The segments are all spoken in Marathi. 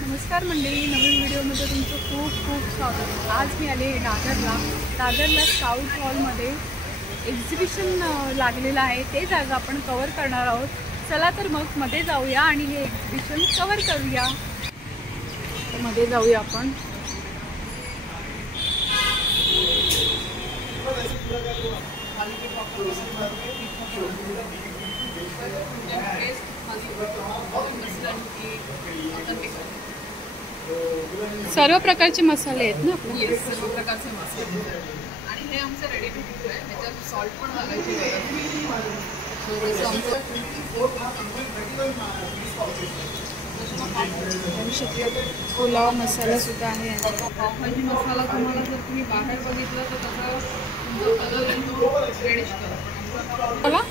नमस्कार मंडळी, नवीन व्हिडिओमध्ये तुमचं खूप खूप स्वागत. आज मी आले दादरला साऊथ हॉलमध्ये एक्झिबिशन लागलेलं आहे. ते जागा आपण कवर करणार आहोत. चला तर मग मध्ये जाऊया आणि हे एक्झिबिशन कवर करूया. मध्ये जाऊया आपण. सर्व प्रकारचे मसाले आहेत ना? येस, सर्व प्रकारचे मसाले. आणि हे आमचं रेडी टू कुक आहे. त्याच्यात सॉल्ट पण घालायची गरज नाही. पुलाव मसाला सुद्धा आहे. पावभाजी मसाला तुम्हाला जर तुम्ही बाहेर बघितलं तर त्याचा कलर येतो रेडिश कलर. बोला.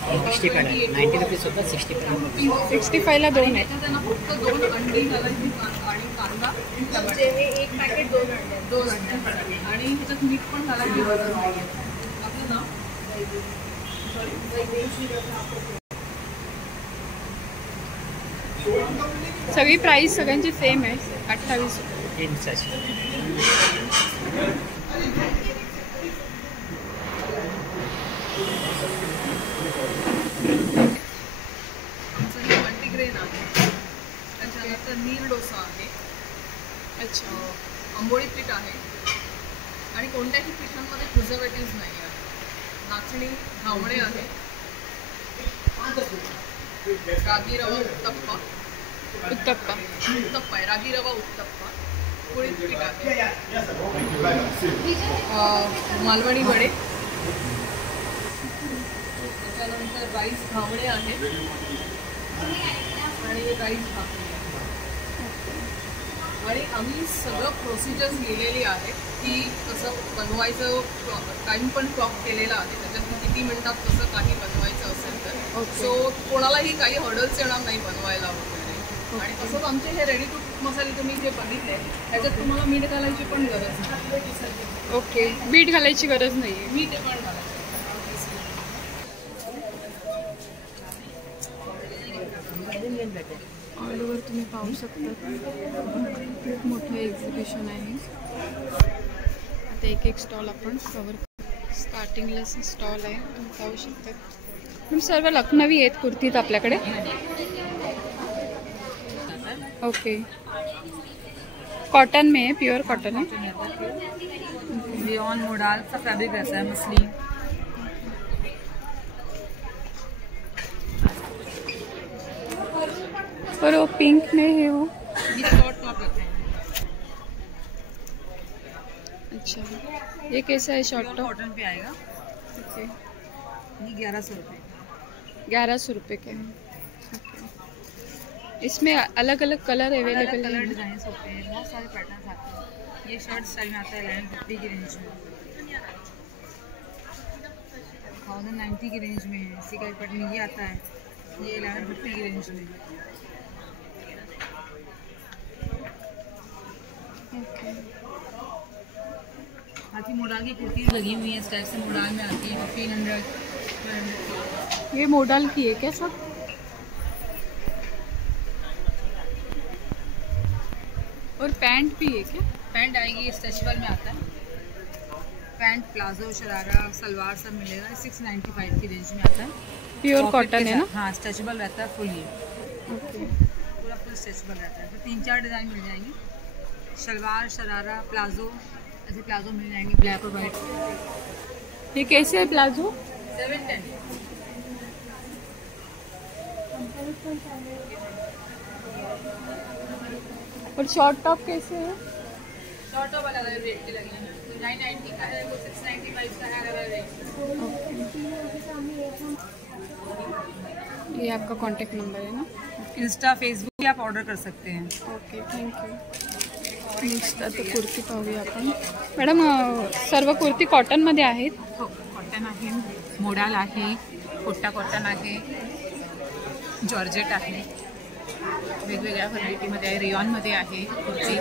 90 रुपीज होता. 65ला 2 आहे. त्यांना फक्त 2 अंडी घालायची आणि कांदा. म्हणजे हे एक पॅकेट 2 अंडे आणि ह्याच्यात मीठ पण घालायची गरज नाही. आपलं ना सगळी प्राइस सगळ्यांची सेम आहे. 28 मल्टीग्रेन आहे. त्याच्यानंतर नीर डोसा आहे. अच्छा. आंबोळी पीठ आहे आणि कोणत्याही पिठांमध्ये प्रिझर्वेटिव्ह नाही आहे. नाचणी घावणे आहे. रागी रवा उत्तप्पा आहे. रागी रवा उत्तप्पा. कुळीत पीठ आहे. मालवणी वडे. त्याच्यानंतर राईस घावणे आहे आणि राईस भाकरी आहे. आणि आम्ही सगळं प्रोसिजर्स लिहिलेली आहे की कसं बनवायचं. टाईम पण क्लॉक केलेला आहे. त्याच्यात किती मिनिटात कसं काही बनवायचं असेल तर सो कोणालाही काही हर्डल्स येणार नाही बनवायला वगैरे. आणि तसंच आमचे हे रेडी टू कुक मसाले तुम्ही जे बघितले त्याच्यात तुम्हाला मीठ घालायची पण गरज नाही. ओके, मीठ घालायची गरज नाही आहे. मीठ पण घालायचं. ऑल ओव्हर तुम्ही पाहू शकता. खूप मोठं एक्झिबिशन आहे. आता एक एक स्टॉल आपण कवर. स्टार्टिंगला स्टॉल आहे, तुम्ही पाहू शकता. सर्व लखनवी आहेत कुर्तीत आपल्याकडे. ओके, कॉटन में है, प्योर कॉटन है. बियॉन्ड मोडाल का फैब्रिक रहता है मसलिन. और वो पिंक में है वो. ये शॉर्ट टॉप रहते हैं. अच्छा, ये कैसा है शॉर्ट टॉप? कॉटन पे आएगा. ओके, ये 1100 रुपये. 1100 रुपये के हैं. इसमें अलग अलग कलर अवेलेबल कलर है. डिजाइन होते हैं. बहुत सारे पैटर्न आते हैं. ये शर्ट स्टाइल में आता है 1150 की रेंज में. 1090 की रेंज में है. इसी का पैटर्न ये आता है. ये 1150 की रेंज में. ओके, हाथी मोडाल की कुर्तीज लगी हुई है. इस टाइप से मोडाल में आती है. 1500. ये मॉडल की है क्या सब? और पैंट भी है क्या? पैंट आएगी स्ट्रेचेबल में आता है. पैंट प्लाजो शरारा सलवार सब मिलेगा. 695 की रेंज में आता है. प्योर कॉटन है ना? हाँ, स्ट्रेचेबल रहता है. फुल ये ओके, पूरा फुल स्ट्रेचेबल रहता है. तो 3-4 डिज़ाइन मिल जाएंगी. शलवार शरारा प्लाजो, ऐसे प्लाजो मिल जाएंगे ब्लैक और वाइट. ये कैसे है प्लाजो? 710. और शॉर्ट टॉप कैसे है? शॉर्ट टॉप अलग अलग रेट के लगे हैं. 990 का है, वो 695 का है. अलग अलग रेट. ये आपका कांटेक्ट नंबर है ना? इंस्टा फेसबुक पे आप ऑर्डर कर सकते हैं. Okay, thank you. नेक्स्ट आता कुर्ती पाहूया आपण. मॅडम, सर्व कुर्ती कॉटनमध्ये आहेत? हो, कॉटन आहे. मोडाल आहे. कोटा कॉटन आहे. जॉर्जेट आहे. वेगवेगळ्या व्हरायटीमध्ये आहे. रेयॉनमध्ये आहे. कुर्ती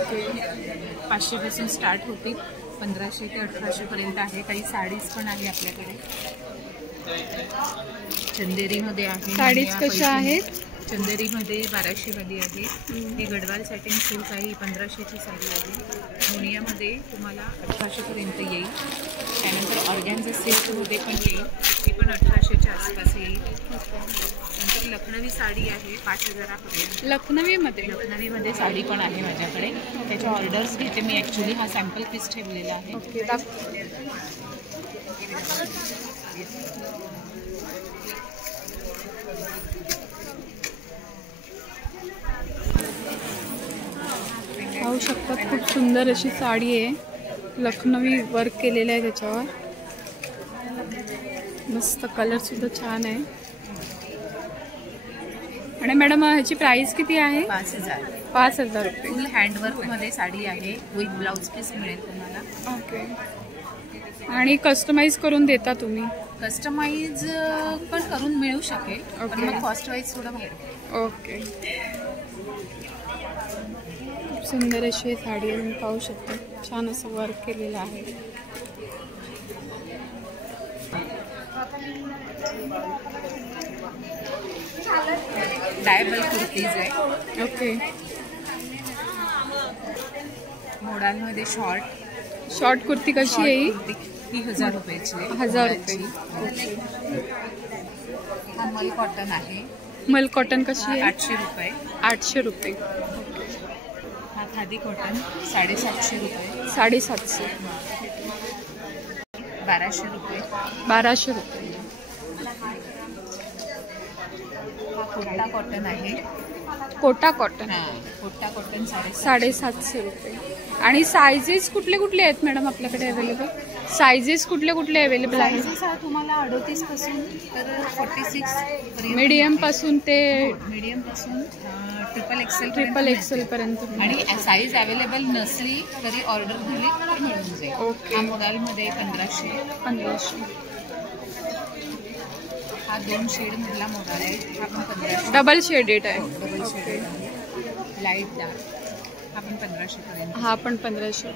500पासून स्टार्ट होती. 1500 ते 1800पर्यंत आहे. काही साडीज पण आहे आपल्याकडे. चंदेरीमध्ये आहे. साडीज कशा आहेत? चंदेरीमध्ये 1200 वाली आहे. ही गडवाल सॅटिन सिल्क आहे, ही 1500ची साडी आहे. मुनियामध्ये तुम्हाला 1800 पर्यंत येईल. त्यानंतर ऑर्गॅन्झा सिल्कमध्ये पण येईल, ती पण 1800च्या आसपास येईल. नंतर लखनवी साडी आहे 5000 पर्यंत. लखनवीमध्ये साडी पण आहे माझ्याकडे. त्याच्या ऑर्डर्स घेते मी. ॲक्च्युली हा सॅम्पल पीस ठेवलेला आहे. ओके. पाहू शकतात खूप सुंदर अशी साडी आहे. लखनवी वर्क केलेलं आहे त्याच्यावर. मस्त कलर सुद्धा छान आहे. आणि मॅडम ह्याची प्राइस किती आहे? 5000 रुपये. फुल हँडवर्कमध्ये साडी आहे. विथ ब्लाऊज पीस मिळेल तुम्हाला. ओके. आणि कस्टमाइज करून देता तुम्ही? कस्टमाइज पण करून मिळू शकेल, पण मग कॉस्ट वाईज थोडं बाहेर. ओके. खूप सुंदर अशी साडी तुम्ही पाहू शकता. छान असं वर्क केलेलं आहे. डायबल कुर्तीज आहे. ओके. मोडांमध्ये शॉर्ट कुर्ती कशी आहे ही? ही 1000 रुपयाची आहे. 1000 रुपये. हा मल कॉटन आहे. मल कॉटन कशी आहे? 800 रुपये. 800 रुपये. हा खादी कॉटन 750 रुपये. 750. 1200 रुपये. 1200 रुपये. हा कोटा कॉटन आहे. कोटा कॉटन. कोटा कॉटन 750 रुपये. आणि सायझेस कुठले कुठले आहेत मॅडम आपल्याकडे अवेलेबल? सायझेस कुठले कुठले अवेलेबल आहेत? सायझेस हा तुम्हाला 38 पासून तर 46 मीडियम पासून ते मीडियम पासून ट्रिपल एक्सेल पर्यंत. आणि साईज अवेलेबल नसली तरी ऑर्डर दिली तर मिळून जाईल. ओके. हा मोडालमध्ये 1500. हा 2 शेड मधला मोडाल आहे. हा पण 1500. डबल शेडेड आहे. डबल शेड आहे. Light dark. हा पण 1500 पर्यंत. हा पण 1500.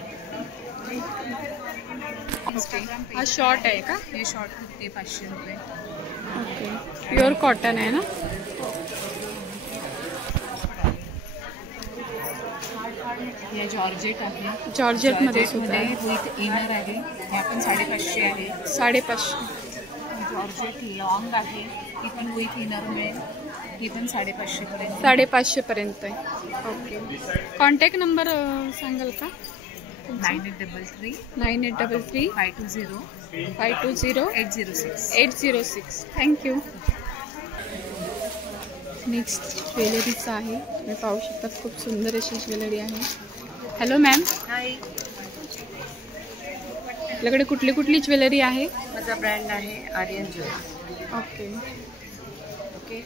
ओके. हा शॉर्ट आहे का? हे शॉर्ट कुर्ते 500 रुपये. ओके. प्युअर कॉटन आहे ना? या जॉर्जेट आहे. जॉर्जेटमध्ये सुद्धा विथ इनर आहे. ह्या पण 550 आहे. 550. जॉर्जेट लॉंग आहे. ती पण विथ इनर मिळेल. ही पण 550 पर्यंत. 550 पर्यंत आहे. ओके. कॉन्टॅक्ट नंबर सांगाल का? 9833 9833 520 520 806. 806. थँक्यू. नेक्स्ट ज्वेलरीचं आहे. तुम्ही पाहू शकता खूप सुंदर अशी ज्वेलरी आहे. Hello ma'am. हाय, आपल्याकडे कुठली कुठली ज्वेलरी आहे? माझा ब्रँड आहे आर्यन ज्वेलरी. ओके. ओके,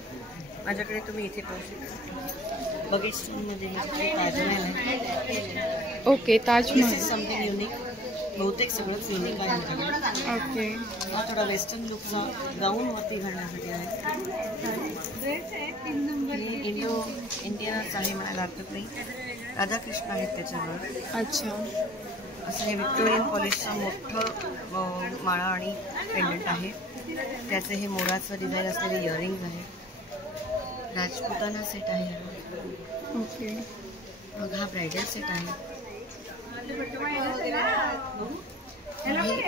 माझ्याकडे तुम्ही इथे पाहू शकता बगेट स्टोनमध्ये ताजमहल आहे. ओके. ताजमहल. Something unique. बहुतेक सगळंच युनिक आहे माझ्याकडे. ओके. हा थोडा वेस्टर्न लुकचा गाऊनवरती घालण्यासाठी आहे. इंडो इंडियनच आहे म्हणायला हरकत नाही. राधाकृष्ण आहेत त्याच्यावर. अच्छा. असं हे विक्टोरियन पॉलिशचं मोठं माळा आणि पेंडंट आहे. त्याचे हे मोराचं डिझाईन असलेले इयरिंग्ज आहे. राजपुताना सेट आहे. ओके. मग हा ब्रायडल सेट आहे.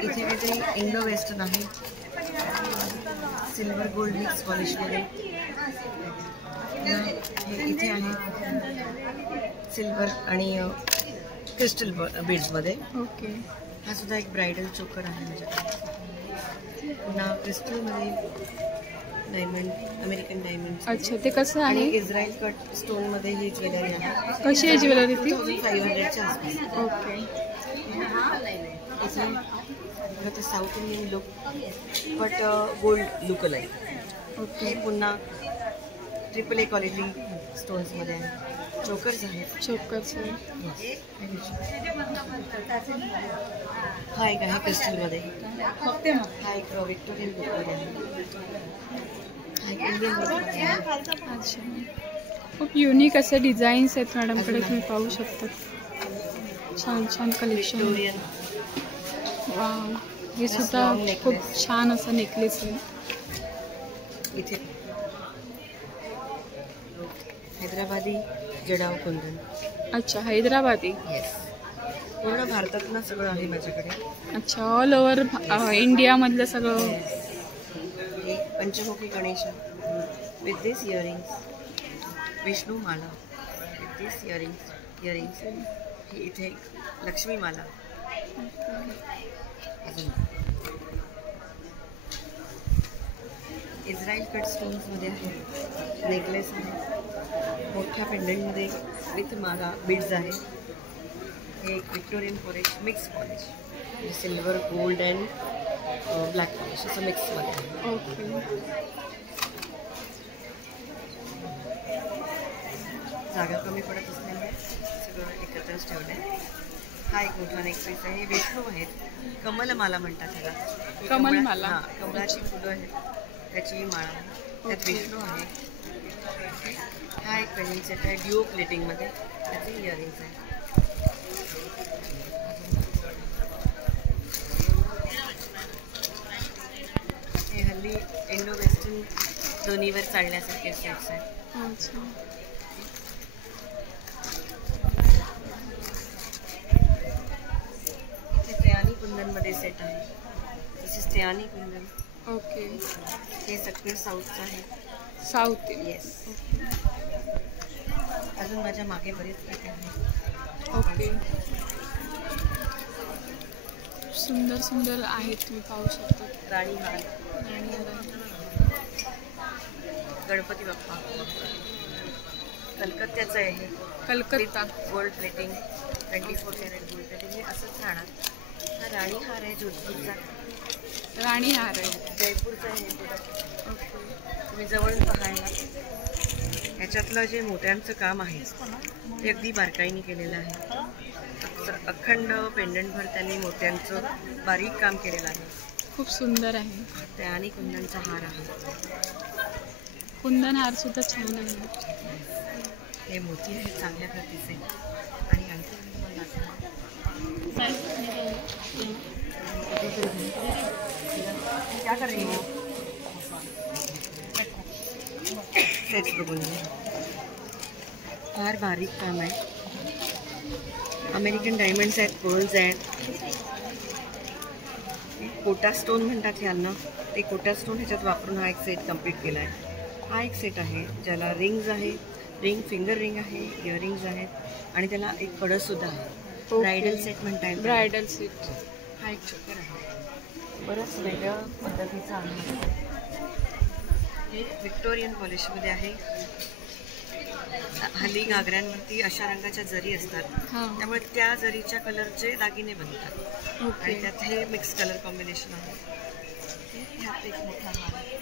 इथे काहीतरी इंडो वेस्टर्न आहे. सिल्वर गोल्ड मिक्स पॉलिशमध्ये. हे इथे आहे सिल्वर आणि क्रिस्टल बीड्समध्ये. ओके. हा सुद्धा एक ब्रायडल चोकर आहे माझ्याकडे. पुन्हा क्रिस्टलमध्ये डायमंड, अमेरिकन डायमंड. अच्छा. ते कसं आहे? आणि इस्रायल कट स्टोनमध्ये ही ज्वेलरी आहे. कशी आहे ज्वेलरी ती? 1500च्या आसपास. ओके. इथे south Indian look but gold look आहे. ओके. पुन्हा ट्रिपल ए क्वालिटी स्टोन्समध्ये आहे. चोकर्स आहेत. चोकर्स. हा एक आहे क्रिस्टलमध्ये. हा एक विक्टोरियन लुकमध्ये आहे. हा एक इंडियन लुकमध्ये आहे. अच्छा. खूप युनिक असे डिझाईन्स आहेत मॅडमकडे. तुम्ही पाहू शकता. छान छान कलेक्शन. विक्टोरियन. वाव. हे सुद्धा खूप छान असं नेकलेस आहे. इथे हैदराबादी जडाव कुंदन. अच्छा, हैदराबादी. येस, पूर्ण भारतातलं सगळं आहे माझ्याकडे. अच्छा, ऑल ओव्हर इंडियामधलं सगळं. हे पंचमुखी Ganesh with this earrings. Vishnu माला विथ दिस इयरिंग्स. ही इथे लक्ष्मी माला. अजून इस्रायल कट स्टोन्समध्ये आहे. नेकलेस आहे मोठ्या पेंडंटमध्ये विथ माला बीड्स आहे. हे एक Victorian polish mix polish, silver gold and black polish असं मिक्समध्ये आहे. ओके. जागा कमी पडत असल्यामुळे सगळं एकत्रच ठेवलं आहे. हा एक मोठा नेकपीस आहे. हे विष्णू आहेत, कमलमाला म्हणतात त्याला. कमलमाला. हां, कमळाची फुलं आहेत, त्याची माळा आहे. त्यात विष्णू आहे. हा एक पेंडिंग सेट आहे ड्युओ प्लेटिंगमध्ये, त्याचे इयरिंग्स आहे. हे हल्ली इंडो वेस्टर्न दोन्हीवर चालण्यासारखे सेट्स आहेत. अच्छा. इथे स्त्रियानी कुंदनमध्ये सेट आहे. तसे स्त्रियानी कुंदन. ओके. हे सगळे साऊथचं आहे. साऊथ. येस. अजून माझ्या मागे बरेच प्रकार आहेत. ओके. सुंदर सुंदर आहेत, तुम्ही पाहू शकता. राणी हार, आणि गणपती बाप्पा, कलकत्त्याचं आहे हे. Calcutta. Gold plating, 24 carat gold plating. हे असंच राहणार. हा राणी हार आहे जोधपूरचा. राणी हार आहे. जयपूरचा आहे पुढं. ओके. तुम्ही जवळून पाहायला ह्याच्यातलं जे मोत्यांचं काम आहे ते अगदी बारकाईने केलेलं आहे. अखंड पेंडंटभर त्यांनी मोत्यांचं बारीक काम केलेलं आहे. खूप सुंदर आहे. त्या आणि कुंदनचा हार आहे. कुंदन हार सुद्धा छान आहे. हे मोती आहेत चांगल्या प्रतीचे. आणि आणखी तुम्हाला क्या कर रही हो? सेट्स बघून फार बारीक काम आहे. अमेरिकन डायमंड्स आहेत, पर्ल्स आहेत. कोटा स्टोन म्हणतात ह्यांना. ते कोटा स्टोन ह्याच्यात वापरून हा एक सेट कम्प्लीट केला आहे. हा एक सेट आहे ज्याला रिंग्ज आहे, फिंगर रिंग आहे, इयरिंग्ज आहेत आणि त्याला एक कडसुद्धा आहे. ब्रायडल सेट म्हणता येईल. Bridal set. हा एक चोकर आहे. बरंच वेगळ्या पद्धतीचं आहे. हे विक्टोरियन पॉलिशमध्ये आहे. हल्ली घागऱ्यांवरती अशा रंगाच्या जरी असतात, हां. त्यामुळे त्या जरीच्या कलरचे दागिने बनतात. ओके. आणि त्यात हे मिक्स कलर कॉम्बिनेशन आहे. ह्यात एक मोठा हार आहे.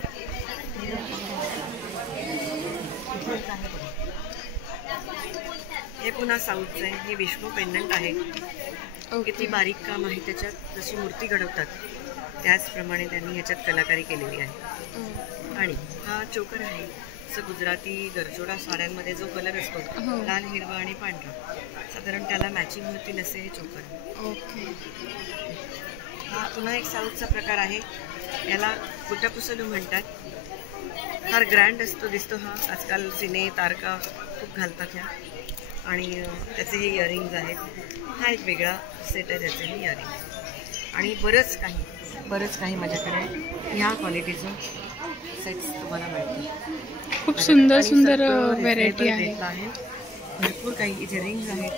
हे पुन्हा साऊथचं आहे. हे विष्णू पेंडंट आहे. किती बारीक काम आहे त्याच्यात. जशी मूर्ती घडवतात त्याचप्रमाणे त्यांनी ह्याच्यात कलाकारी केलेली आहे. आणि हा चोकर आहे. असं गुजराती गरजोडा साड्यांमध्ये जो कलर असतो, लाल, हिरवा आणि पांढरा, साधारण त्याला मॅचिंग होतील असे हे चोकर आहे. ओके. हा पुन्हा एक साऊथचा प्रकार आहे. याला कुटापुसलू म्हणतात. फार ग्रँड दिसतो हा. आजकाल सिने तारका खूप घालतात ह्या. आणि त्याचे हे इयरिंग्ज आहेत. हा एक वेगळा सेट आहे त्याचे हे इयरिंग्ज. आणि बरंच काही माझ्याकडे ह्या क्वालिटीचं सेट्स तुम्हाला मिळतील. खूप सुंदर सुंदर व्हेरायटी आहे. भरपूर काही इथे रिंग्ज आहेत.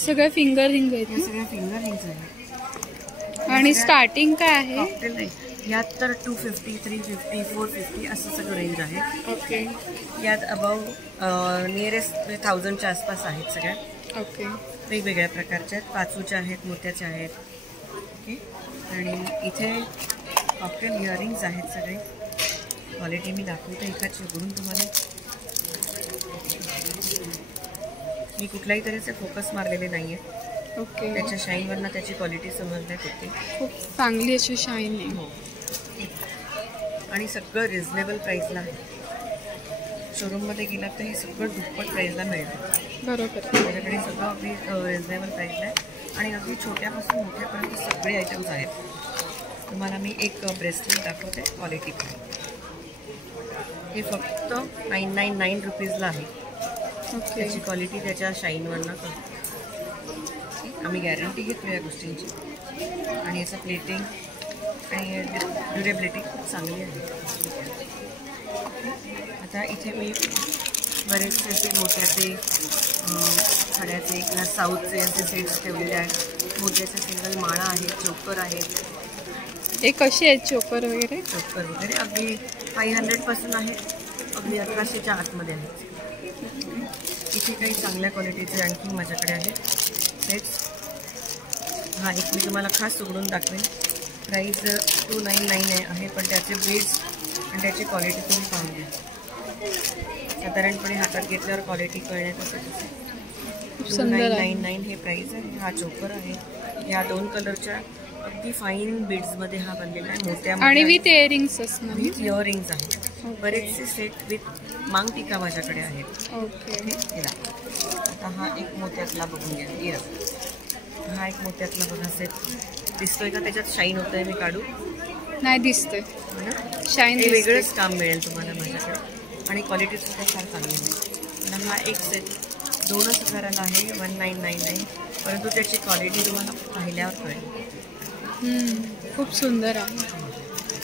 सगळ्या फिंगर रिंग आहेत. या सगळ्या फिंगर रिंग्ज आहेत. आणि स्टार्टिंग काय आहे? कॉकटेल आहे. यात तर 250, 350, 450 असं सगळं रेंज आहे. ओके. यात अबाव नियरेस्ट 1000च्या आसपास आहेत सगळ्या. ओके. वेगवेगळ्या प्रकारच्या आहेत. पाचूच्या आहेत, मोत्याच्या आहेत. ओके. आणि इथे कॉकटेल इयरिंग्ज आहेत सगळे. क्वालिटी मी दाखवते एकाच उघडून तुम्हाला. मी कुठल्याही तऱ्हेचे फोकस मारलेले नाही आहेत. ओके. त्याच्या शाईनवरनं त्याची क्वालिटी समजण्यात येते. खूप चांगली अशी शाईन आहे. हो. आणि सगळं रिझनेबल प्राईसला आहे. शोरूममध्ये गेलात तर हे सगळं दुप्पट प्राईसला मिळेल. बरोबर. माझ्याकडे सगळं अगदी रिझनेबल प्राईसला आहे. आणि अगदी छोट्यापासून मोठ्यापर्यंत सगळे आयटम्स आहेत. तुम्हाला मी एक ब्रेसलेट दाखवते क्वालिटी पण. हे फक्त 999 रुपीजला आहे. ओके. त्याची क्वालिटी त्याच्या शाईनवरनं कळते. आम्ही गॅरंटी घेतो या गोष्टींची आणि याचं प्लेटिंग आणि ड्युरेबिलिटी खूप चांगली आहे. आता इथे मी बरेचसे असे मोत्याचे खड्याचे किंवा साऊथचे असे सेट्स ठेवलेले आहेत. मोत्याच्या सिंगल माळा आहेत, चोकर आहेत. हे कसे आहेत चोकर वगैरे? चोकर वगैरे अगदी 500पासून आहे, अगदी 1100च्या आतमध्ये आहेत. इथे काही चांगल्या क्वालिटीचे आणखी माझ्याकडे आहेत सेट्स. हा एक मी तुम्हाला खास उघडून दाखवेन. प्राईस 299 आहे, पण त्याचे बीड्स आणि त्याची क्वालिटी तुम्ही पाहून घ्या. साधारणपणे हातात घेतल्यावर क्वालिटी कळण्यात असं 299 हे प्राईस आहे. हा चोकर आहे. या 2 कलरच्या अगदी फाईन बीड्समध्ये हा बनलेला आहे. मोठ्या आणि विथ इयरिंग्स असणार. विथ इयरिंग्स आहेत. बरेचसे सेट विथ मांग टिका माझ्याकडे आहेत. ओके. आता हा एक मोत्यातला बघून घ्या. इयर हा एक मोत्यातला बघा सेट दिसतोय का? त्याच्यात शाईन होतं आहे. मी काढू? नाही दिसतंय शाईन. हे वेगळंच काम मिळेल तुम्हाला माझ्याकडे आणि क्वालिटीसुद्धा फार चांगली आहे. आणि हा एक सेट 2,000ला आहे, 1999. परंतु त्याची क्वालिटी तुम्हाला पाहिल्यावर कळेल. खूप सुंदर आहे.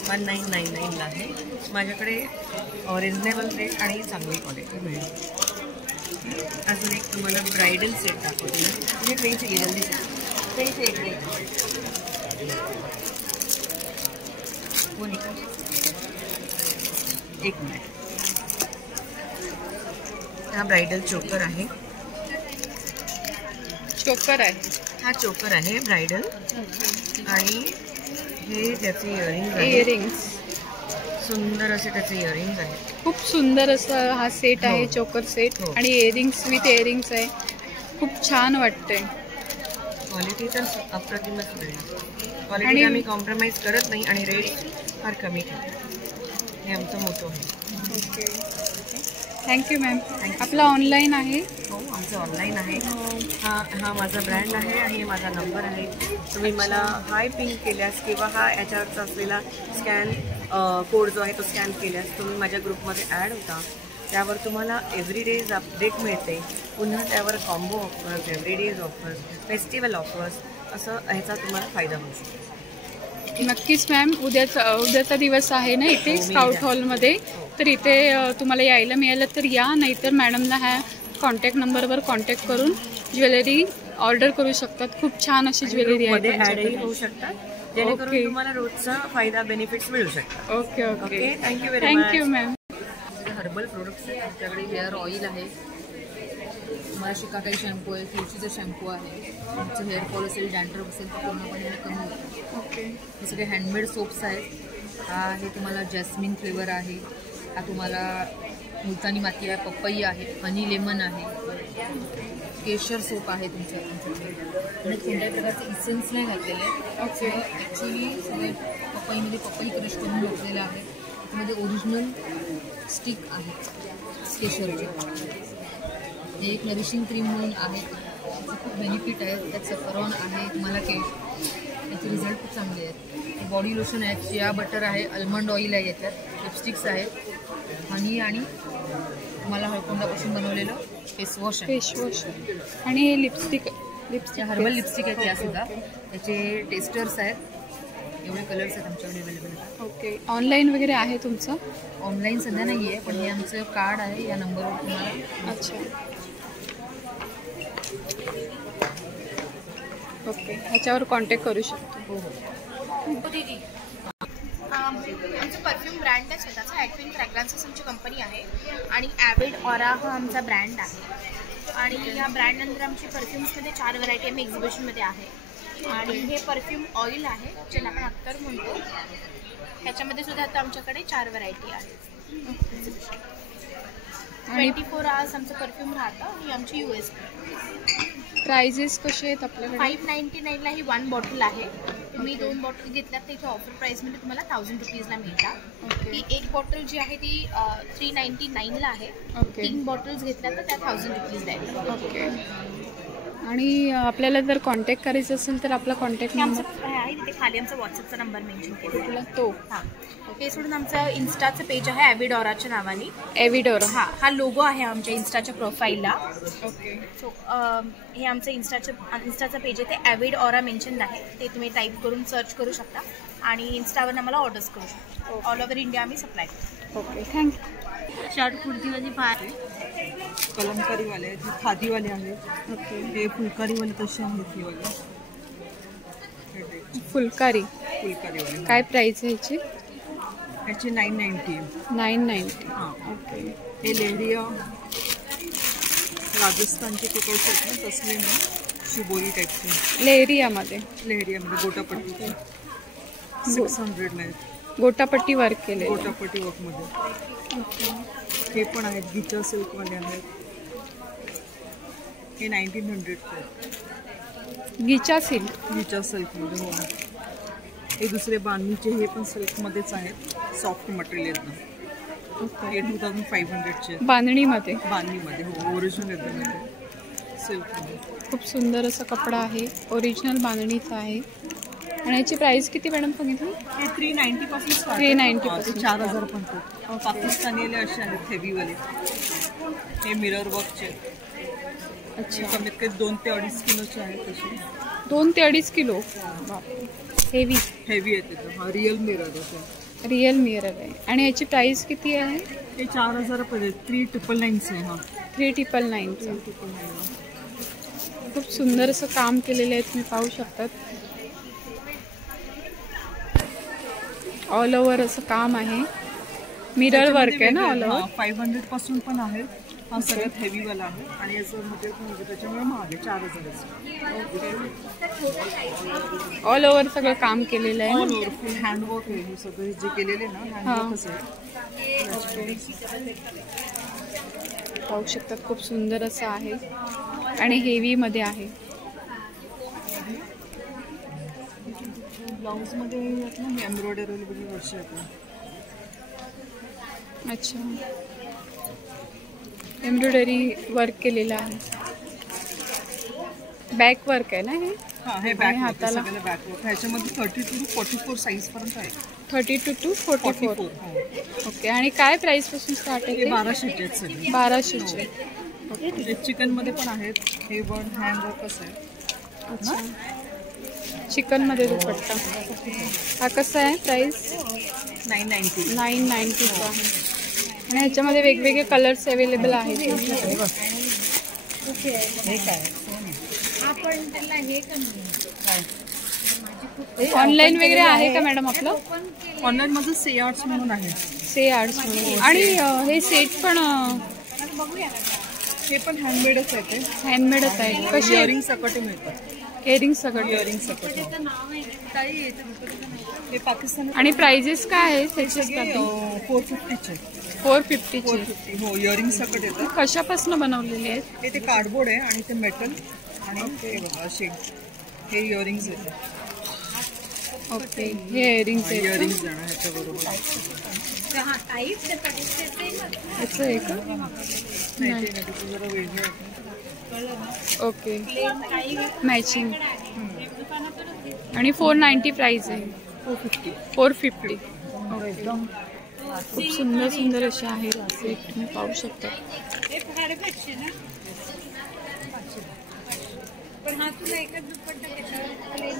1999ला आहे. माझ्याकडे रिजनेबल रेट आणि चांगली क्वालिटी मिळेल. अजून एक तुम्हाला ब्रायडल सेट दाखवते. म्हणजे ट्रेनचे गेलेली ट्रेनचे एक मिनिट. हा ब्रायडल चोकर आहे. चोकर आहे. हा चोकर आहे ब्रायडल. आणि हे त्याचे इयरिंग्स. सुंदर असे त्याचे इयरिंग्स आहेत. खूप सुंदर असं हा सेट आहे. चोकर सेट आणि इयरिंग्स विथ इयरिंग्स आहे. खूप छान वाटतंय. क्वालिटी तर अप्रतिमच मिळेल. क्वालिटी आम्ही कॉम्प्रोमाइज करत नाही आणि रेट फार कमी ठेवतो. हे आमचं मोठं आहे. ओके. Thank you ma'am. आपलं ऑनलाईन आहे? हो, आमचं ऑनलाईन आहे. हा माझा ब्रँड आहे आणि माझा नंबर आहे. तुम्ही मला हाय पिंक केल्यास किंवा हा याच्यावरचा असलेला स्कॅन कोड जो आहे तो स्कॅन केल्यास तुम्ही माझ्या ग्रुपमध्ये ॲड होता. त्यावर तुम्हाला एव्हरीडेज अपडेट मिळते. पुन्हा त्यावर combo offers, everydays offers, festival offers असं ह्याचा तुम्हाला फायदा होऊ शकतो. नक्कीच मॅम. उद्याचा दिवस आहे ना इथे स्काउट हॉलमध्ये, तर इथे तुम्हाला यायला मिळालं तर या, नाहीतर मॅडमला ह्या कॉन्टॅक्ट नंबरवर कॉन्टॅक्ट करून ज्वेलरी ऑर्डर करू शकतात. खूप छन अशी ज्वेलरी आहे. ॲडही होऊ शकतात जेणेकरून तुम्हाला रोजचा फायदा बेनिफिट्स मिळू शकतात. Okay okay. Thank you very much. Thank you ma'am. Herbal products आहेत आमच्याकडे. हेअर ऑइल आहे, तुम्हाला शिकाकाई शॅम्पू आहे, तुळशीचा शॅम्पू आहे. तुमचं हेअर फॉल असेल, डॅन्ड्रफ असेल तर पूर्णपणे कमी होतं. ओके. हे सगळे हँडमेड सोप्स आहेत. हा हे तुम्हाला जॅस्मिन फ्लेवर आहे. हा तुम्हाला मुलतानी माती आहे, पपई आहे, हनी लेमन आहे, केशर सोप आहे तुमच्याकडे. आणि कोणत्याही प्रकारचे इसेन्स नाही घातलेले. ओके. ॲक्च्युली सगळे पपईमध्ये पपई क्रश करून घातलेलं आहे. त्यामध्ये ओरिजिनल स्टिक आहे केशरचे. हे एक नरिशिंग क्रीम म्हणून आहे. त्याचे खूप बेनिफिट आहेत. त्यात सफरॉन आहे, तुम्हाला याचे रिझल्ट खूप चांगले आहेत. बॉडी लोशन आहे, चिया बटर आहे, आल्मंड ऑइल आहे, याच्यात लिपस्टिक्स आहेत, हनी आणि तुम्हाला हळकुंडापासून बनवलेलं फेसवॉश आहे. फेसवॉश आणि हे लिपस्टिक हर्बल लिपस्टिक आहेत. यासुद्धा त्याचे टेस्टर्स आहेत. एवढे कलर्स आहेत आमच्याकडे अवेलेबल. ओके. ऑनलाईन वगैरे आहे तुमचं? ऑनलाईन सध्या नाही आहे, पण हे आमचं कार्ड आहे. या नंबरवर तुम्हाला. अच्छा. ओके. ह्याच्यावर कॉन्टॅक्ट करू शकतो. हो हो. आमचं परफ्यूम ब्रँड आहे स्वतःचा. ॲक्विन फ्रॅग्रन्सेस आमची कंपनी आहे आणि ॲविड ऑरा हा आमचा ब्रँड आहे. आणि या ब्रँडनंतर आमची परफ्युम्समध्ये 4 व्हरायटी आम्ही एक्झिबिशनमध्ये आहे. आणि हे परफ्यूम ऑइल आहे ज्याला आपण अत्तर म्हणतो. ह्याच्यामध्ये सुद्धा आता आमच्याकडे 4 व्हरायटी आहेत. 24 आवर्स आमचं परफ्यूम राहतं. ही आमची US प्राइजेस कसे आहेत आपल्याकडे? 599ला ही 1 बॉटल आहे. तुम्ही 2 बॉटल घेतल्यात तर इथे ऑफर प्राईसमध्ये तुम्हाला 1000 रुपीजला मिळतात. ही 1 बॉटल जी आहे ती 399ला आहे. 3 बॉटल्स घेतल्या तर त्या 1000 रुपीजला आहे. ओके. आणि आपल्याला जर कॉन्टॅक्ट करायचं असेल तर आपला कॉन्टॅक्ट हे नंबर आमचं आहे तिथे खाली आमचा व्हॉट्सअपचा नंबर मेन्शन केलेला आहे. तो हां, हे सोडून आमचं इन्स्टाचं पेज आहे ॲविडॉराच्या नावाने. एव्हिडोरा. हा लोगो आहे आमच्या इन्स्टाच्या प्रोफाईलला. ओके. सो हे आमचं इन्स्टाचं पेज आहे, ते ॲविड ऑरा मेन्शन आहे. ते तुम्ही टाईप करून सर्च करू शकता आणि इन्स्टावर आम्हाला ऑर्डर्स करू शकता. ऑल ओव्हर इंडिया आम्ही सप्लाय करतो. Okay, thank you. शर्ट कुर्तीमध्ये बाहेर कलमकारीवाले आहेत, खादीवाले आहेत, ओके. हे फुलकारीवाले तसे आहेत. हे वाले फुलकारी फुलकारीवाले काय प्राईस आहे ह्याची? ह्याचे 990. 990. हां, ओके. हे लेहरिया राजस्थानचे पिकल्स आहेत ना, तसले ना शिबोरी टाईपचे लेहरियामध्ये लेहरियामध्ये गोटापट्टीचे 600 आहेत. गोटापट्टी वर्क केले. गोटापट्टी वर्कमध्ये. हे पण आहेत, गिचा सिल्कवाले आहेत. हे 1900चे आहेत, गिचा सिल्क. गिचा सिल्कमध्ये. हो, हे दुसरे बांधणीचे, हे पण सिल्कमध्येच आहेत, सॉफ्ट मटेरियल आहेत ना. हे 2500चे आहेत, बांधणीमध्ये. बांधणीमध्ये. हो, ओरिजिनल एकदम सिल्कमध्ये. खूप सुंदर असा कपडा आहे, ओरिजिनल बांधणीचा आहे. आणि याची प्राइस किती मॅडम सांगितली? हे 390 पासून स्टार्ट. 390 ते 4000 पण आहेत. पाकिस्तानीले असे आहेत हेवीवाले. हे मिरर वर्कचे. अच्छा. कमीत कमी 2 ते 2.5 किलोचे आहेत तसे. 2 ते 2.5 किलो. हेवी हेवी आहेत तिथं. हा रिअल मिरर आहे. रिअल मिरर आहे. आणि याची प्राइस किती आहे? हे 4000 पर्यंत. 3999 आहे. हा 3999. खूप सुंदर असं काम केलेलं आहे, तुम्ही पाहू शकतात. ऑल ओव्हर असं काम आहे, मिरर वर्क आहे ना ऑल ओव्हर. 500 पासून पण आहेत. हा सगळ्यात हेवीवाला आहे आणि याचं मटेरियल पण होतं, त्याच्यामुळे महाग आहे. 4000. ऑल ओव्हर सगळं काम केलेलं आहे. ऑल ओव्हर फुल हँडवर्क आहे हे सगळे जे केलेले ना, हँडवर्कच आहे. पाहू शकतात, खूप सुंदर असं आहे आणि हेवीमध्ये आहे. ब्लाऊजमध्ये एम्ब्रॉयडरी वगैरे वर्ष आहे. अच्छा, एम्ब्रॉयडरी वर्क केलेलं आहे. बॅक वर्क आहे ना हे? हां, हे बॅक हाताला सगळं बॅक वर्क. ह्याच्यामध्ये 32 to 44 साईजपर्यंत आहे. 32 to 44. ओके. आणि काय प्राईसपासून स्टार्ट आहे? हे 1200चे आहेत सगळे. 1200चे. हे चिकनमध्ये पण आहेत. हे वन हँडवर्कच आहे. अच्छा, चिकनमध्ये दुपट्टा. हा कसा आहे प्राईस? 990. 990चा आहे. आणि ह्याच्यामध्ये वेगवेगळे कलर्स अवेलेबल आहेत. ऑनलाईन वगैरे आहे का मॅडम आपलं? ऑनलाईन माझं से आर्ट्स म्हणून आहे. से आर्ट्स म्हणून. आणि हे सेट पण हे पण हँडमेडच आहे. ते हँडमेडच आहे. कसे इयरिंग सकट मिळतात. इयरिंग सगळं. इयरिंग सकट. हे पाकिस्तानी. आणि प्राइजेस काय आहे त्याचे? 450चे. 450चे. हो, इयरिंग सकट येतात. कशापासून बनवलेले आहेत? ते कार्डबोर्ड आहे आणि ते मेटल आणि ते बघा असे हे इयरिंग्स आहेत. ओके, हे इयरिंग्स आहेत. इयरिंग्स जाणार ह्याच्याबरोबर. असं आहे का? नाही, ते जरा वेगळे आहे. Okay, matching. आणि 490 प्राइस आहे. 450. एकदम खूप सुंदर सुंदर असे आहे सेट, तुम्ही पाहू शकता.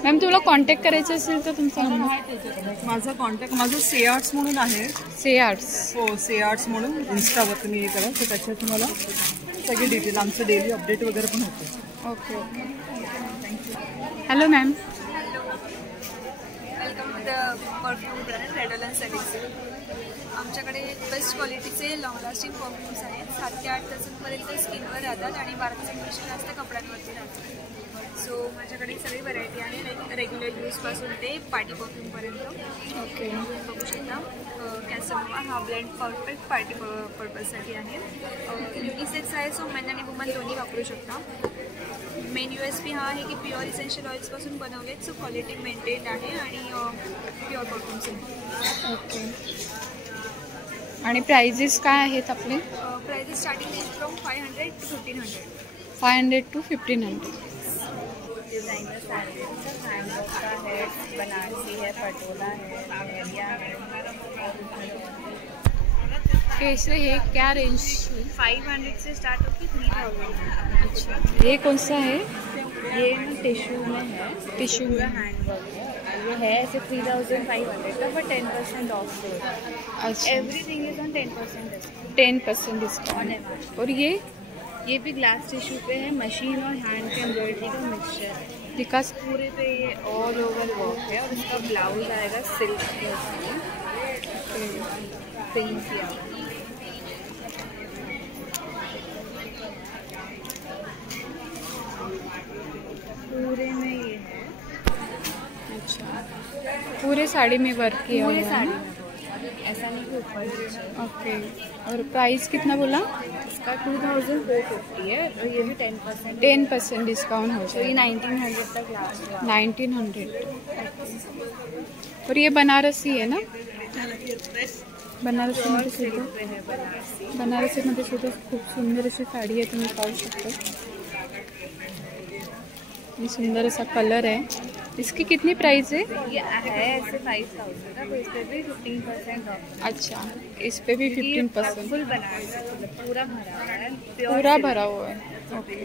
मॅम, तुला कॉन्टॅक्ट करायचं असेल तर तुमचा नंबर? माझा कॉन्टॅक्ट माझं से आर्ट्स म्हणून आहे. से आर्ट्स. हो, से आर्ट्स म्हणून इन्स्टावर तुम्ही हे करा, तर त्याच्यात तुम्हाला सगळे डिटेल आमचं डेली अपडेट वगैरे पण होतं. Okay. Hello ma'am. Welcome to the perfume brand रेडोलन सेलेक्शन. आमच्याकडे बेस्ट क्वालिटीचे लॉंग लास्टिंग परफ्यूम्स आहेत. 7 ते 8 तासांपर्यंत स्किनवर राहतात आणि 12 तासांपेक्षा जास्त कपड्यांवरती राहतात. सो माझ्याकडे सगळी व्हरायटी आहे, रेग्युलर यूजपासून ते पार्टी परफ्यूमपर्यंत. ओके. बघू शकता. कॅसनोवा हा ब्लेंड परफेक्ट पार्टी पर्पजसाठी आहे. युनिसेक्स आहे, सो मेन आणि वुमन दोन्ही वापरू शकता. मेन USP हा आहे की प्युअर इसेन्शियल ऑइल्सपासून बनवलेत, सो क्वालिटी मेंटेन आहे आणि प्युअर परफ्यूम्स आहे. ओके. आणि प्राइजेस काय आहेत आपले? Prices starting range from 500 to 1500. 500 to 1500. Designer saris handwork का है, बनारसी है, पटोला है, लहरिया है। कैसे है, क्या रेंज? 500 से स्टार्ट होती 3000। अच्छा, ये कौन सा है? ये ना टिश्यू में है, टिश्यू पूरा में। हैंडवर्क है। ये है ऐसे 3500 का, पर 10% ऑफ है। अच्छा, everything is on 10% discount 10% on discount. MRP. और ये भी ग्लास टिश्यू पे है, मशीन और हैंड के एम्ब्रॉयडरी का मिक्सचर है। विकास पूरे पे ये ऑल ओवर वर्क है और इसका ब्लाउज आएगा सिल्क के उसमें पिंक किया हुआ। पूरे में ये है, अच्छा, पूरे साड़ी में वर्क किया हुआ पूरे है साड़ी ना? में work है। ऐसा नहीं कि ऊपर नीचे। ओके, और प्राइस कितना बोला? इसका 2450 है और ये भी 10%। 10% डिस्काउंट हो तो ये जाएगा, 1900 तक लास्ट हुआ। 1900। और ये बनारसी है ना? बनारसीमध्ये सुद्धा पे है बनारसी। बनारसीमध्ये सुद्धा खूप सुंदर अशी साडी आहे, तुम्ही पाहू शकता. ये सुंदर ऐसा कलर है. इसकी कितनी प्राइस है? ये है ऐसे 5000 का, तो इस पे भी 15% ऑफ। अच्छा, इस पे भी 15%. फुल बनारसी, मतलब पूरा भरा हुआ है, प्योर पूरा सिल्क। भरा हुआ है. ओके,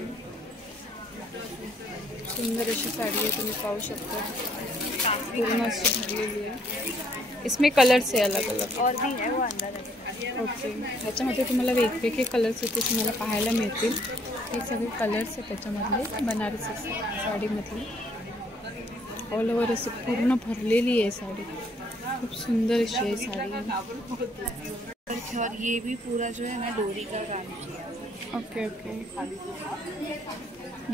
सुंदर अशी साडी आहे, तुम्ही पाहू शकता. पूर्ण अशी भरलेली आहे. इसमें कलर्स आहे अलग अलग. और भी है वो अंदर है। ओके, ह्याच्यामध्ये तुम्हाला वेगवेगळे कलर्स इथे तुम्हाला पाहायला मिळतील. हे सगळे कलर्स आहेत त्याच्यामधले, बनारसी साडीमधले. ऑल ओव्हर असे पूर्ण भरलेली आहे साडी. खूप सुंदर अशी आहे साडी. और ये भी पूरा जो है ना डोरी का काम किया। ओके ओके,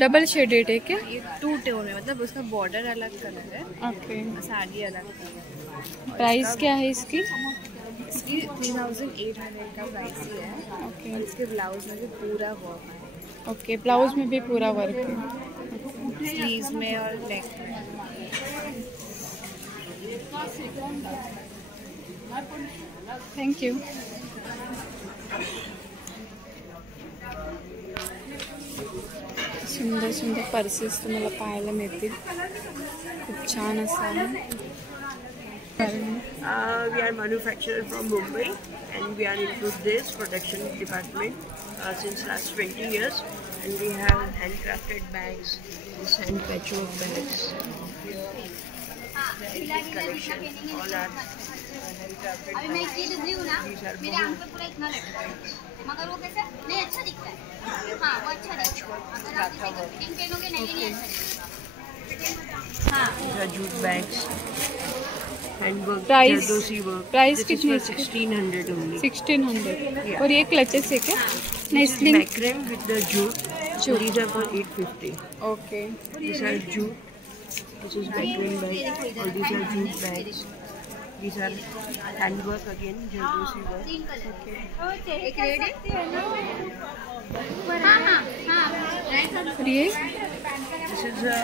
डबल शेडेड है क्या? ये 2 टोन में, मतलब उसका बॉर्डर अलग कलर है, ओके, साड़ी अलग कलर है। प्राइस क्या है इसकी? इसकी 3800 का प्राइस ही है। ओके और इसके ब्लाउज में भी पूरा वर्क है, ओके, ब्लाउज में भी पूरा वर्क है. स्लीव्स में और नेक में। Thank you. सुंदर सुंदर पर्सेस तुम्हाला पाहायला मिळतील. खूप छान असं आहे. We are manufacturer from Mumbai and we are into this production department since last 20 years, and we have handcrafted bags, this hand patchwork bags, collection, all are handcrafted अभी मैं bags. एक चीज ब्लू ना These are मेरे आंख पे पूरा इतना लटका है, मगर वो कैसे नहीं अच्छा दिखता है. हाँ वो अच्छा दिखता है. अगर आप इसे फिटिंग पहनोगे नहीं ये नहीं अच्छा दिखेगा. हाँ These are jute bags, handwork, Price? Jardosi work. Price This is कितनी for है इसकी? 1600 only. 1600. Yeah. और ये क्लचेस है क्या? नहीं, sling. Macrame with the jute. Jute. These are for 850. Okay, These are jute. This is macrame bag. Or these are jute bags. These are handwork again, Jardosi work. एक रेड है हाँ हाँ हाँ और ये This is a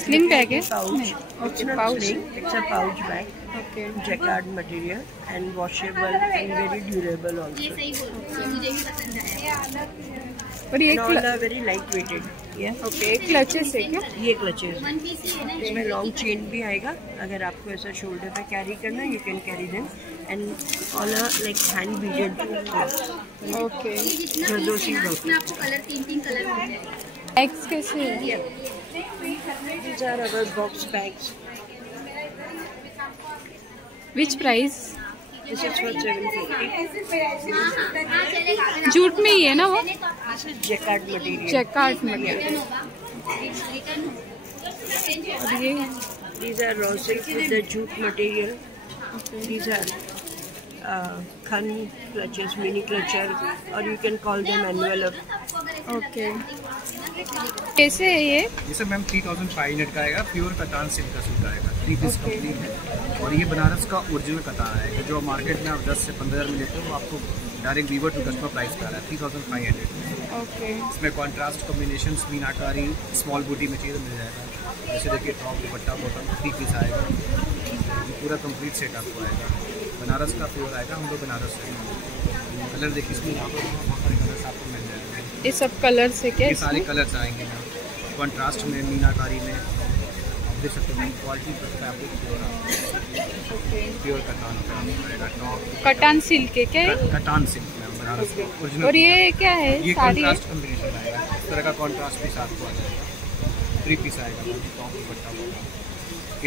sling bag है? pouch. नहीं, It's okay, not pouch. sling. It's a pouch bag. Okay, Jacquard material and washable and very durable ये also. सही बोल मुझे भी पसंद है. और ये And all are very light weighted. Yeah. Okay, clutches है क्या? ये clutches. वन पीस ही है ना. इसमें लॉन्ग चेन भी आएगा. अगर आपको ऐसा शोल्डर पे कैरी करना है, you can carry them. And all are like hand beaded. Okay, ये जितना जरदोसी पीस है ना work. उसमें आपको कलर 3 कलर मिलते हैं. बैग्स कैसे है? These are our box bags. Which price? This is for 750. हाँ चलेगा. जूट में ही है ना वो? This is jacquard material. Jacquard में. रिटर्न होगा. रिटर्न और ये These are raw silk with the jute material. These are khun clutches, mini clutcher, or you can call them envelope. Okay, कैसे है ये? ये सब मैम 3500 का आएगा. प्योर कतान सिल्क का सूट आएगा. 3 पीस Okay. कंप्लीट है. और ये बनारस का ओरिजिनल कतान आएगा. जो मार्केट में आप 10 से 15,000 में लेते हो, वो आपको direct weaver to customer price पे आ रहा है 3500. ओके, इसमें कॉन्ट्रास्ट कॉम्बिनेशन मीनाकारी स्मॉल बूटी मटेरियल मिल जाएगा. जैसे देखिए टॉप दुपट्टा बॉटम 3 पीस आएगा. ये पूरा कंप्लीट सेट आपको आएगा. बनारस का प्योर आएगा. हम लोग बनारस से कलर देखिए इसमें यहाँ पर बहुत सारे कलर्स आपको मिल जाएंगे. ये सब कलर्स है क्या ये सारे इसमें? कलर्स आएंगे मैम, कंट्रास्ट में, मीनाकारी में। आप देख सकते हो मैम, क्वालिटी पर फैब्रिक प्योर कटान आएगा। टॉप कटान सिल्क है क्या ये? कटान सिल्क मैम, बनारस का ओरिजिनल। और ये क्या है? ये साड़ी है? कॉन्ट्रास्ट कॉम्बिनेशन आएगा, इस तरह का कॉन्ट्रास्ट भी साथ को आ जाएगा। 3 पीस आएगा top dupatta.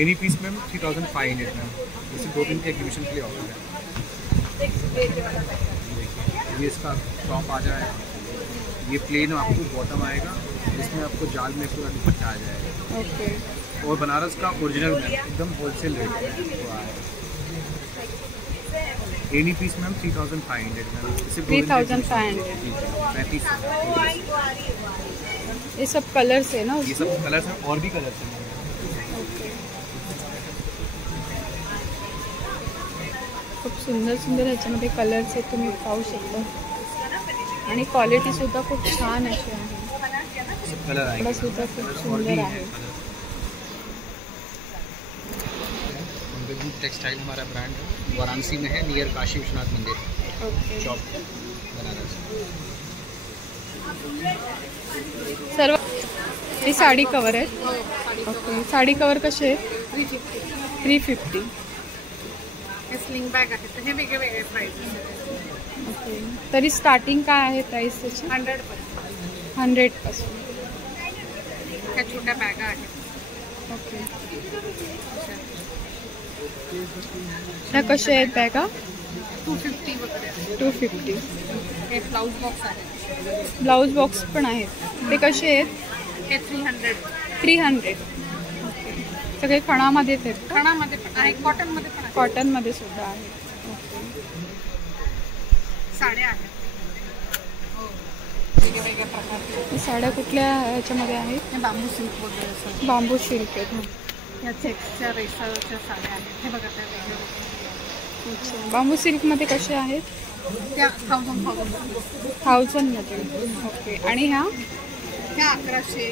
Any piece ma'am 3500 ma'am. जैसे 2 दिन के एग्जीबिशन के लिए ऑफर है। ये इसका टॉप आ जाएगा, ये प्लेन आपको बॉटम आएगा, इसमें आपको जाल में पूरा दुपट्टा आ जाएगा। ओके। और बनारस का ओरिजिनल मैम एकदम होलसेल रेट में आपको आएगा। Any piece ma'am 3500 ma'am. 3500। 3500। ये सब कलर्स है ना ये उसमें? सब कलर्स हैं, और भी कलर्स हैं। खूप सुंदर सुंदर ह्याच्यामध्ये कलर्स आहेत, तुम्ही पाहू शकता. आणि क्वालिटी सुद्धा खूप छान अशी आहे. कलर आएंगे, कपडा सुद्धा खूप सुंदर आहे. टेक्सटाइल हमारा ब्रांड है, वाराणसी में है, नियर काशी विश्वनाथ मंदिर ओके. चौक बनारस। सर्व हे साडी कवर आहेत. ओके. साडी कवर कसे आहेत? 350. हे स्लिंग बॅग आहे, तर हे वेगळे वेगळे प्राइस. ओके. तरी स्टार्टिंग काय आहे प्राइस त्याची? 100 पासून. ह्या छोट्या बॅगा आहेत. ओके. ह्या कशा आहेत बॅगा? 250 वगैरे. 250. हे ब्लाऊज बॉक्स आहे, ब्लाऊज बॉक्स पण आहेत. ते कसे आहेत? हे 300. 300. ओके. सगळे खणामध्येच आहेत का? खणामध्ये पण आहे, कॉटनमध्ये पण आहे. कॉटनमध्ये सुद्धा आहे. ओके. साड्या आहेत वेगवेगळ्या प्रकारच्या. हे साड्या कुठल्या ह्याच्यामध्ये आहेत? हे बांबू सिल्क वगैरे असं. बांबू सिल्क आहेत. या चेक्सच्या रेशाच्या साड्या आहेत. हे बघा त्या वेगळ्या. अच्छा. बांबू सिल्कमध्ये कसे आहेत? त्या 1000मध्ये. ओके. आणि ह्या? त्या 1100,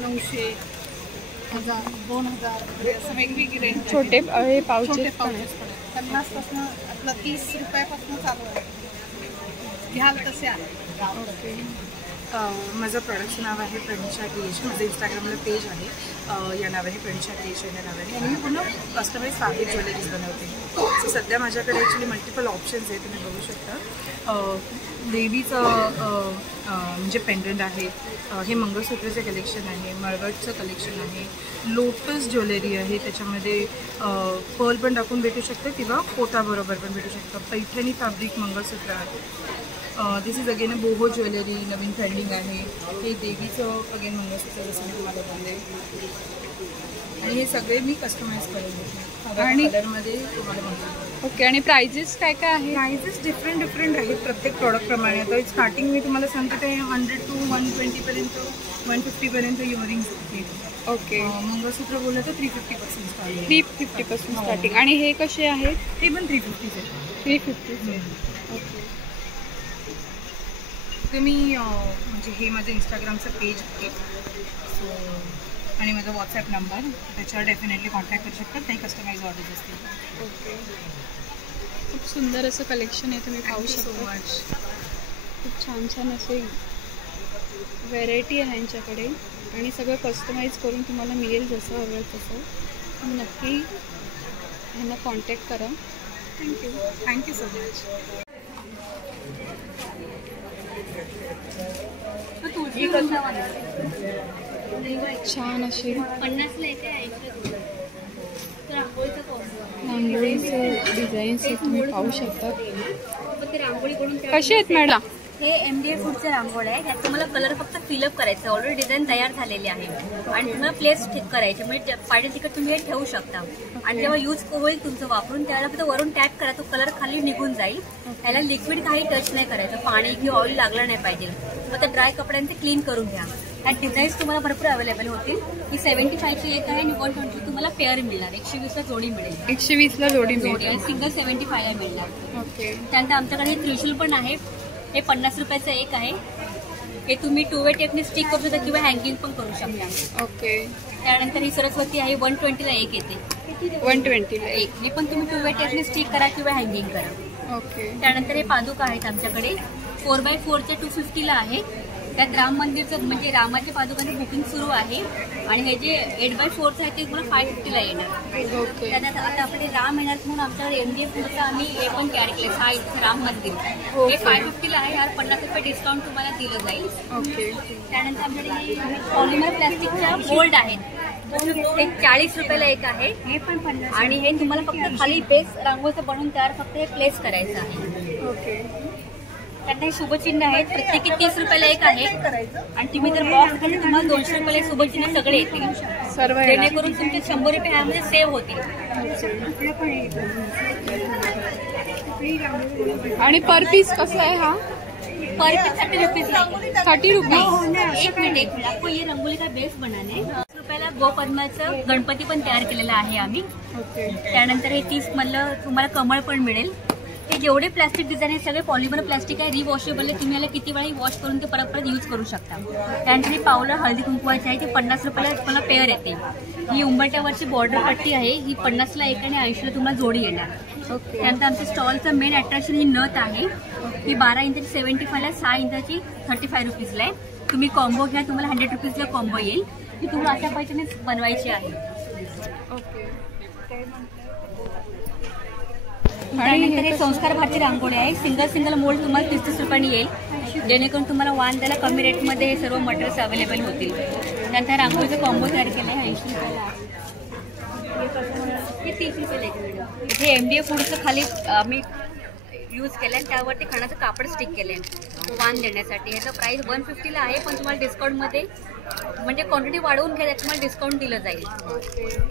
900, 1000, 2000 वगैरे असं वेगवेगळी रेंज. छोटे हे पाउचेस छोटे पण आहेत. पाऊचेस पण आहेत. 50 पासून आपलं 30 रुपयापासून चालू आहे. घ्याल तसे आहे. ओके. माझं प्रॉडक्टचं नाव आहे प्रणिशा क्रिएशन. माझं इंस्टाग्रामला पेज आहे, या नावाने प्रणिशा क्रिएशन या नावाने. आणि मी पूर्ण कस्टमाइज फॅब्रिक ज्वेलरीज बनवते. सो सध्या माझ्याकडे ॲक्च्युली मल्टिपल ऑप्शन्स आहेत, तुम्ही बघू शकता. देवीचं म्हणजे पेंडंट आहे, हे मंगळसूत्राचे कलेक्शन आहे, मळवटचं कलेक्शन आहे, लोटस ज्वेलरी आहे, त्याच्यामध्ये पर्ल पण टाकून भेटू शकतं किंवा पोताबरोबर पण भेटू शकतं. पैठणी फॅब्रिक मंगळसूत्र आहे. This is again a boho jewellery, नवीन ट्रेंडिंग आहे. हे देवीचं अगेन मंगळसूत्र जसं मी तुम्हाला बोलले. आणि हे सगळे मी कस्टमाइज करून देते आणि कलरमध्ये तुम्हाला म्हणतो. ओके. आणि प्राइजेस काय काय आहे? प्राइजेस डिफरंट आहेत प्रत्येक प्रॉडक्टप्रमाणे. आता स्टार्टिंग मी तुम्हाला सांगते ते 100 to 120पर्यंत, 150पर्यंत इयरिंग्स आहेत. ओके. मंगळसूत्र बोललं तर 350% स्टार्टिंग. 350 पासून स्टार्टिंग. आणि हे कसे आहेत? ते पण 350 आहे. 350. ओके. तुम्ही म्हणजे हे माझं इंस्टाग्रामचं पेज आहे, सो आणि माझा व्हॉट्सॲप नंबर, त्याच्यावर डेफिनेटली कॉन्टॅक्ट करू शकतात. काही कस्टमाइज ऑर्डर्स असतील. ओके. खूप सुंदर असं कलेक्शन आहे, तुम्ही पाहू सो शकता. मच. खूप छान छान असे व्हेरायटी आहे यांच्याकडे आणि सगळं कस्टमाइज करून तुम्हाला मिळेल जसं हवं तसं. तुम्ही नक्की ह्यांना कॉन्टॅक्ट करा. Thank you so much. छान असे 50ला येते 80 तर रांगोळीचा कॉम्बो. रांगोळीचे डिझाईन्स तुम्ही पाहू शकता. ते रांगोळी करून कसे आहेत मॅडम? हे MDA फूडचे रांगोळी आहे. त्यात तुम्हाला कलर फक्त फिलअप करायचं. ऑलरेडी डिझाईन तयार झालेली आहे आणि तुम्हाला प्लेस ठीक करायचे. म्हणजे पाहिजे तिकडे तुम्ही हे ठेवू शकता. आणि जेव्हा यूज होईल तुमचं वापरून त्यावेळेला फक्त वरून टॅप करा, तो कलर खाली निघून जाईल. त्याला लिक्विड काही टच नाही करायचं. पाणी किंवा ऑइल लागलं नाही पाहिजे. फक्त ड्राय कपड्यांचे क्लीन करून घ्या. ह्यात डिझाईन्स तुम्हाला भरपूर अवेलेबल होतील. ही 75ची एक आहे आणि 120 तुम्हाला पेअर मिळणार. 120ला जोडी मिळेल. 120ला जोडी मिळेल. आणि सिंगल 75ला मिळणार. ओके. त्यानंतर आमच्याकडे हे त्रिशूल पण आहे. हे 50 रुपयाचं एक आहे. हे तुम्ही 2-वे टेपने स्टिक करू शकता किंवा हँगिंग पण करू शकता. ओके. त्यानंतर ही सरस्वती आहे. 120ला एक येते. 120ला एक ही पण तुम्ही 2-वे टेपने स्टिक करा किंवा हँगिंग करा. ओके. त्यानंतर हे पादुका आहेत आमच्याकडे. 4x4च्या 250ला आहे. त्यात राम मंदिरचं म्हणजे रामाच्या पादुकांची बुकिंग सुरू आहे आणि हे जे 8x4चं आहे ते तुम्हाला 550ला येणार. त्यात आता आपले राम येणार म्हणून आमच्याकडे MDF फूडचं आम्ही हे पण कॅरी केलं साईड राम मंदिर हे 550ला आहे. ह्यावर 50 रुपये डिस्काउंट तुम्हाला दिलं जाईल. त्यानंतर आमच्याकडे पॉलिमर प्लास्टिकच्या मोल्ड आहेत. हे 40 रुपयाला एक आहे. हे पण 50 आणि हे तुम्हाला फक्त खाली बेस रांगोळीचं बनवून तयार फक्त हे प्लेस करायचं आहे. त्यात हे शुभचिन्ह आहेत. प्रत्येकी 30 रुपयाला एक आहे आणि तुम्ही जर बॉक्स घालून तुम्हाला 200 रुपयाला शुभचिन्ह सगळे येतील सर्व, जेणेकरून तुमचे 100 रुपये ह्यामध्ये सेव्ह होतील. आणि पर पीस कसं आहे हा? पर पीस 30 रुपीज. 30 रुपीज. एक मिनिट आपको ये रंगोली का बेस बनाने 10 रुपयाला गोपद्माचं गणपती पण तयार केलेला आहे आम्ही. त्यानंतर हे 30 मधलं तुम्हाला कमळ पण मिळेल. हे जेवढे प्लास्टिक डिझाईन आहे सगळे पॉलिमर प्लास्टिक आहे. रिवॉशेबल आहे. तुम्ही याला किती वेळा वॉश करून ते परत परत यूज करू शकता. त्यानंतर ही पावलं हळदी कुंकवाची आहे. ती 50 रुपयाला तुम्हाला पेअर येते. ही उंबरट्यावरची बॉर्डर पट्टी आहे. ही 50ला एक आणि 80ला तुम्हाला जोडी येणार. त्यानंतर आमच्या स्टॉलचं मेन अट्रॅक्शन ही नथ आहे. ही 12 इंचाची 75ला 6 इंचाची 35 रुपीजला आहे. तुम्ही कॉम्बो घ्या तुम्हाला 100 रुपीजला कॉम्बो येईल. ही तुम्हाला अशा पद्धतीने बनवायची आहे. त्यानंतर हे संस्कार भारती रांगोळी आहे. सिंगल मोल्ड तुम्हाला 30 रुपयांनी येईल, जेणेकरून तुम्हाला वाण द्यायला कमी रेटमध्ये हे सर्व मटेरियल्स अवेलेबल होतील. त्यानंतर रांगोळीचं कॉम्बो तयार केलं आहे 80 रुपयाला. हे 30 रुपयाला. हे MDF फूडचं खाली आम्ही यूज केलं आहे. त्यावरती खणाचं कापड स्टिक केलं आहे वाण देण्यासाठी. ह्याचं प्राईस 150ला आहे, पण तुम्हाला डिस्काउंटमध्ये म्हणजे क्वांटिटी वाढवून घ्या तुम्हाला डिस्काउंट दिलं जाईल.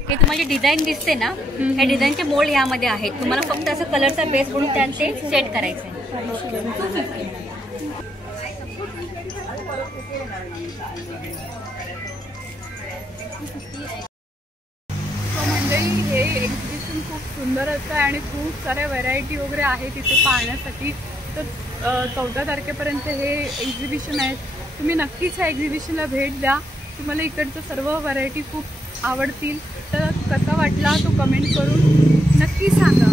हे तुम्हाला जे डिझाईन दिसते ना हे डिझाईनचे मोल्ड ह्यामध्ये आहेत. तुम्हाला फक्त असं कलरचा बेस बनवून त्यात ते सेट करायचं आहे. मंडळी हे एक्झिबिशन खूप सुंदर असतं आणि खूप साऱ्या व्हरायटी वगैरे आहे तिथे पाहण्यासाठी. तर 14 तारखेपर्यंत हे एक्झिबिशन आहे. तुम्ही नक्कीच ह्या एक्झिबिशनला भेट द्या. तुम्हाला इकडचं सर्व व्हरायटी खूप आवडतील. तर कसा वाटला तो कमेंट करून नक्की सांगा.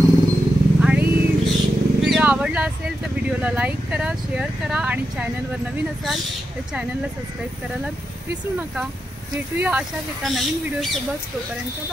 आणि व्हिडिओ आवडला असेल तर व्हिडिओला लाईक करा, शेअर करा आणि चॅनलवर नवीन असाल तर चॅनलला सबस्क्राईब करायला विसरू नका. भेटूया अशाच एका नवीन व्हिडिओसोबत. तोपर्यंत